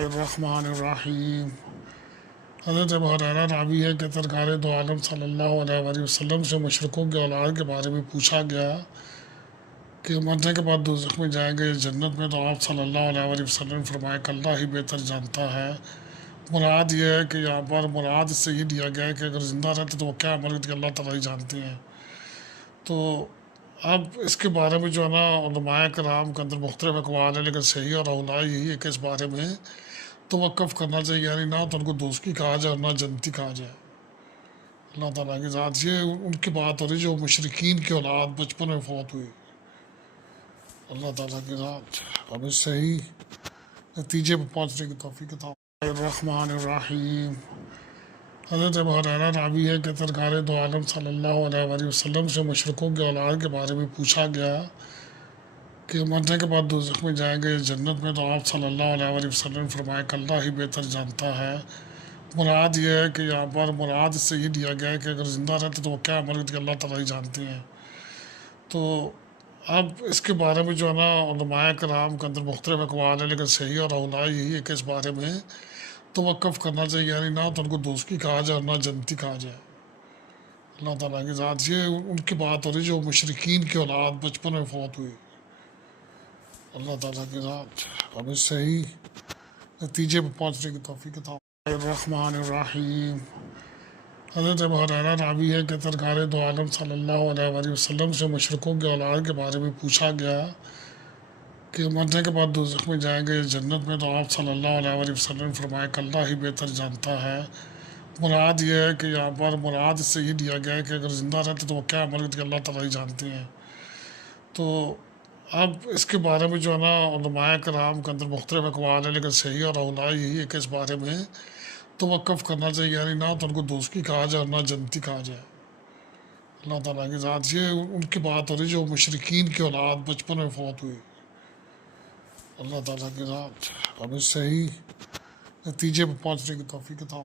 الرحمن الرحیم۔ حضرت ابو ہریرہ راوی ہے کہ سرکار دو عالم صلی اللہ علیہ وآلہ وسلم سے مشرکوں کے اولاد کے بارے میں پوچھا گیا کہ مرنے کے بعد دوزخ میں جائیں گے جنت میں، تو آپ صلی اللہ علیہ وآلہ وسلم نے فرمایا کہ اللہ ہی بہتر جانتا ہے۔ مراد یہ ہے کہ یہاں پر مراد اس سے یہ دیا گیا ہے کہ اگر زندہ رہتے تو وہ کیا عمل کرتے اللہ تعالیٰ ہی جانتے ہیں۔ تو اب اس کے بارے میں جو ہے نا علماء کرام کے اندر مختلف اقوال ہیں، لیکن صحیح اور اولا یہی ہے کہ اس بارے میں توقف کرنا چاہیے، یعنی نہ تو ان کو دوستی کہا جائے اور نہ جنتی کہا جائے۔ اللہ تعالیٰ کی ذات یہ ان کی بات ہو رہی جو مشرکین کی اولاد بچپن میں فوت ہوئی۔ اللہ تعالیٰ کی ذات اب اس صحیح نتیجے پر پہنچنے کی توفیق عطا فرمائے۔ الرحمن الرحیم۔ حضرت ابو ہریرہ راوی ہے کہ سرکار دو عالم صلی اللہ علیہ وآلہ وسلم سے مشرکوں کے اولاد کے بارے میں پوچھا گیا کہ مرنے کے بعد دوزخ میں جائیں گے جنت میں، تو آپ صلی اللہ علیہ وآلہ وسلم نے فرمایا کہ اللہ ہی بہتر جانتا ہے۔ مراد یہ ہے کہ یہاں پر مراد اس سے یہ دیا گیا ہے کہ اگر زندہ رہتے تو وہ کیا عمل کرتے اللہ تعالیٰ ہی جانتے ہیں۔ تو اب اس کے بارے میں جو ہے نا علماء کرام کے اندر مختلف اقوال ہیں، لیکن صحیح اور اولا یہی ہے کہ اس بارے میں توقف کرنا چاہیے، یعنی نہ تو ان کو دوستی کہا جائے اور نہ جنتی کہا جائے۔ اللہ تعالیٰ کی ذات یہ ان کی بات ہو رہی جو مشرکین کی اولاد بچپن میں فوت ہوئی۔ اللہ تعالیٰ کی ذات اب اس صحیح نتیجے پر پہنچنے کی توفیق عطا فرمائے۔ الرحمن الرحیم۔ حضرت ابو ہریرہ راوی ہے کہ سرکار دو عالم صلی اللہ علیہ وآلہ وسلم سے مشرکوں کے اولاد کے بارے میں پوچھا گیا کہ مرنے کے بعد دوزخ میں جائیں گے جنت میں، تو آپ صلی اللہ علیہ وآلہ وسلم نے فرمایا کہ اللہ ہی بہتر جانتا ہے۔ مراد یہ ہے کہ یہاں پر مراد اس سے یہ دیا گیا ہے کہ اگر زندہ رہتے تو وہ کیا عمل کرتے اللہ تعالیٰ ہی جانتے ہیں۔ تو اب اس کے بارے میں جو ہے نا علماء کرام کے اندر مختلف اقوال ہیں، لیکن صحیح اور اولا یہی ہے کہ اس بارے میں توقف کرنا چاہیے، یعنی نہ تو ان کو دوستی کہا جائے اور نہ جنتی کہا جائے۔ اللہ تعالیٰ کی ذات یہ ان کی بات ہو رہی جو مشرکین کی اولاد بچپن میں فوت ہوئی۔ اللہ تعالیٰ کی ذات اب اس صحیح نتیجے پر پہنچنے کی توفیق عطا